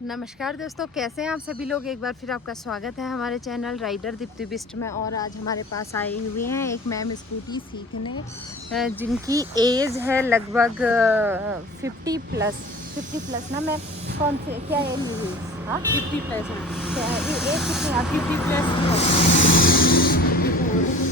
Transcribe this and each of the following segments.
नमस्कार दोस्तों, कैसे हैं आप सभी लोग। एक बार फिर आपका स्वागत है हमारे चैनल राइडर दीप्ति बिस्ट में। और आज हमारे पास आए हुए हैं एक मैम स्कूटी सीखने, जिनकी एज है लगभग 50 प्लस ना मैम। कौन से क्या एज हुई? हाँ 50 प्लस है। एज कितनी आप? 50 प्लस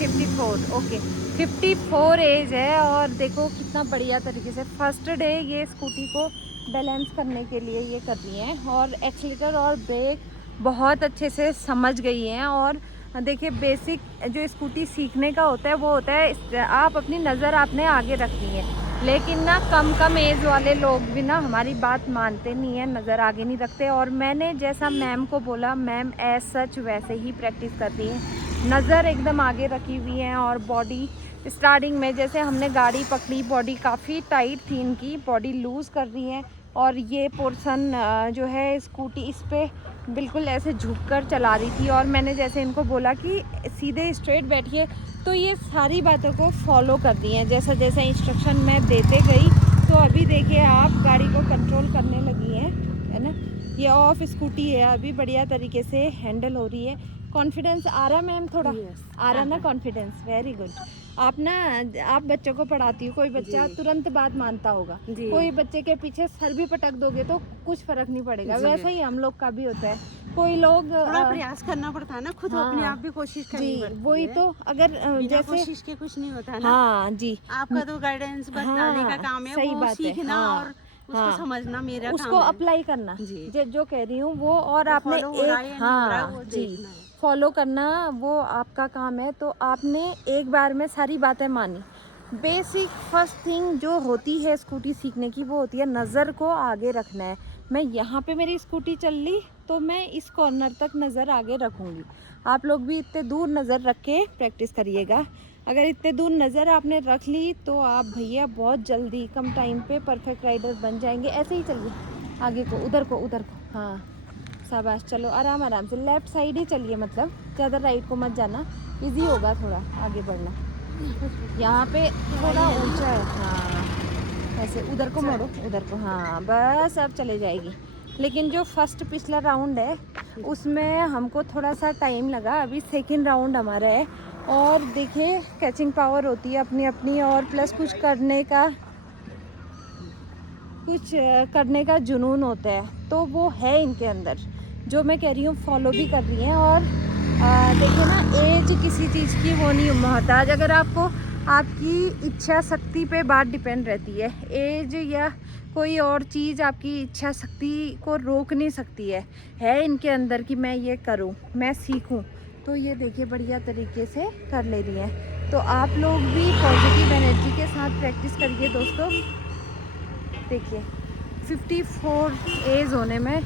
54। ओके, 54 एज है। और देखो कितना बढ़िया तरीके से फर्स्ट डे ये स्कूटी को बैलेंस करने के लिए ये कर रही हैं। और एक्सीलेटर और ब्रेक बहुत अच्छे से समझ गई हैं। और देखिए बेसिक जो स्कूटी सीखने का होता है वो होता है आप अपनी नज़र आपने आगे रखनी है। लेकिन ना कम एज वाले लोग भी ना हमारी बात मानते नहीं है, नज़र आगे नहीं रखते। और मैंने जैसा मैम को बोला, मैम एज सच वैसे ही प्रैक्टिस करती है, नज़र एकदम आगे रखी हुई है। और बॉडी स्टार्टिंग में जैसे हमने गाड़ी पकड़ी, बॉडी काफ़ी टाइट थी, इनकी बॉडी लूज़ कर रही है। और ये पोर्शन जो है स्कूटी इस पे बिल्कुल ऐसे झुककर चला रही थी। और मैंने जैसे इनको बोला कि सीधे स्ट्रेट बैठिए, तो ये सारी बातों को फॉलो कर दी हैं जैसा जैसा इंस्ट्रक्शन मैं देते गई। तो अभी देखिए आप गाड़ी को कंट्रोल करने लगी हैं, है ना। ये ऑफ स्कूटी है, अभी बढ़िया तरीके से हैंडल हो रही है। कॉन्फिडेंस आ रहा मैम? थोड़ा आ रहा ना कॉन्फिडेंस? Very good. आप ना, आप बच्चों को पढ़ाती हो, कोई बच्चा तुरंत बात मानता होगा, कोई बच्चे के पीछे सर भी पटक दोगे तो कुछ फर्क नहीं पड़ेगा। वैसे ही हम लोग का भी होता है। कोई लोग थोड़ा प्रयास करना पड़ता है ना, खुद अपने आप भी कोशिश करनी पड़ती है। वही तो, अगर जैसे कोशिश के कुछ नहीं होता है ना। हाँ जी, आपका तो गाइडेंस बताने का काम है, सही वो बात है। सीखना और उसको समझना मेरा उसको काम है। अप्लाई करना जी। जो कह रही हूँ वो। और आपने एक जी फॉलो करना, वो आपका काम है। तो आपने एक बार में सारी बातें मानी। बेसिक फर्स्ट थिंग जो होती है स्कूटी सीखने की वो होती है नज़र को आगे रखना है। मैं यहाँ पे मेरी स्कूटी चल ली तो मैं इस कॉर्नर तक नज़र आगे रखूँगी। आप लोग भी इतने दूर नज़र रख के प्रैक्टिस करिएगा। अगर इतने दूर नज़र आपने रख ली तो आप भैया बहुत जल्दी कम टाइम पे परफेक्ट राइडर बन जाएंगे। ऐसे ही चलिए आगे को, उधर को। हाँ शाबाश, चलो आराम आराम से लेफ़्ट साइड ही चलिए, मतलब ज़्यादा राइट को मत जाना, इजी होगा थोड़ा आगे बढ़ना। यहाँ पे थोड़ा ऊंचा है, हाँ ऐसे उधर को मोड़ो, उधर को, हाँ बस अब चले जाएगी। लेकिन जो फर्स्ट पिछला राउंड है उसमें हमको थोड़ा सा टाइम लगा, अभी सेकंड राउंड हमारा है। और देखिए कैचिंग पावर होती है अपनी अपनी, और प्लस कुछ करने का जुनून होता है, तो वो है इनके अंदर, जो मैं कह रही हूँ फॉलो भी कर रही हैं। और देखिए ना, एज किसी चीज़ की वो नहीं मोहताज। अगर आपको आपकी इच्छा शक्ति पे बात डिपेंड रहती है, एज या कोई और चीज़ आपकी इच्छा शक्ति को रोक नहीं सकती है इनके अंदर कि मैं ये करूं, मैं सीखूं। तो ये देखिए बढ़िया तरीके से कर ले रही हैं। तो आप लोग भी पॉजिटिव एनर्जी के साथ प्रैक्टिस करिए दोस्तों। देखिए 54 एज होने में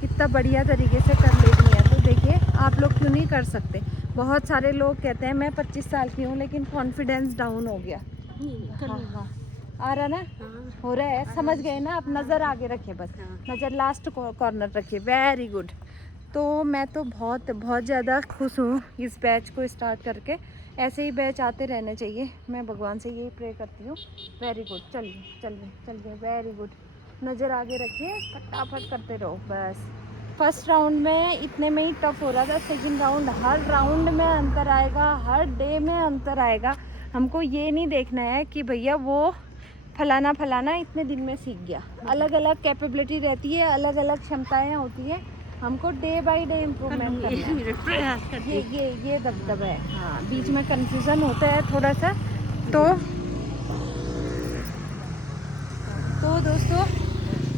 कितना बढ़िया तरीके से कर ले रही हैं। तो देखिए आप लोग क्यों नहीं कर सकते। बहुत सारे लोग कहते हैं मैं 25 साल की हूँ लेकिन कॉन्फिडेंस डाउन हो गया। हाँ आ रहा ना, हो रहा है, समझ गए ना आप। नज़र आगे रखिए, बस नज़र लास्ट कॉर्नर रखिए। Very good. तो मैं तो बहुत ज़्यादा खुश हूँ इस बैच को स्टार्ट करके। ऐसे ही बैच आते रहने चाहिए, मैं भगवान से यही प्रे करती हूँ। वेरी गुड, चलिए वेरी गुड। नज़र आगे रखिए, फटाफट करते रहो बस। फर्स्ट राउंड में इतने में ही टफ हो रहा था, सेकंड राउंड हर राउंड में अंतर आएगा, हर डे में अंतर आएगा। हमको ये नहीं देखना है कि भैया वो फलाना इतने दिन में सीख गया। अलग अलग कैपेबिलिटी रहती है, अलग अलग क्षमताएं होती है, हमको डे बाय डे इम्प्रूवमेंट करना है। ये दबदबा है। हाँ बीच में कंफ्यूजन होता है थोड़ा सा। तो दोस्तों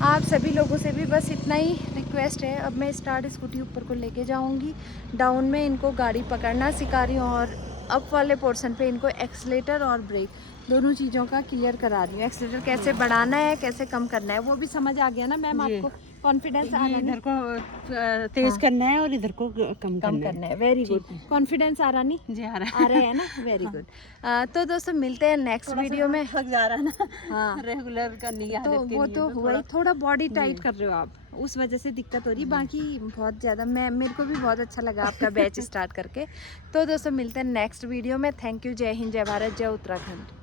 आप सभी लोगों से भी बस इतना ही रिक्वेस्ट है। अब मैं स्टार्ट स्कूटी ऊपर को लेके जाऊंगी, डाउन में इनको गाड़ी पकड़ना सिखा रही हूँ, और अप वाले पोर्शन पे इनको एक्सीलेटर और ब्रेक दोनों चीज़ों का क्लियर करा रही हूँ। एक्सीलेटर कैसे बढ़ाना है, कैसे कम करना है, वो भी समझ आ गया ना मैम आपको? कॉन्फिडेंस आना, इधर को तेज करना है और इधर को कम करना है। Very good. कॉन्फिडेंस आ रहा नहीं? जी आ रहा है ना, वेरी गुड। तो दोस्तों मिलते हैं नेक्स्ट वीडियो में। थक जा रहा है ना। हाँ रेगुलर करने की तो आदत के वो लिए तो हुआ ही, थोड़ा बॉडी टाइट कर रहे हो आप, उस वजह से दिक्कत हो रही। बाकी बहुत ज़्यादा मेरे को भी बहुत अच्छा लगा आपका बैच स्टार्ट करके। तो दोस्तों मिलते हैं नेक्स्ट वीडियो में। Thank you. जय हिंद, जय भारत, जय उत्तराखंड।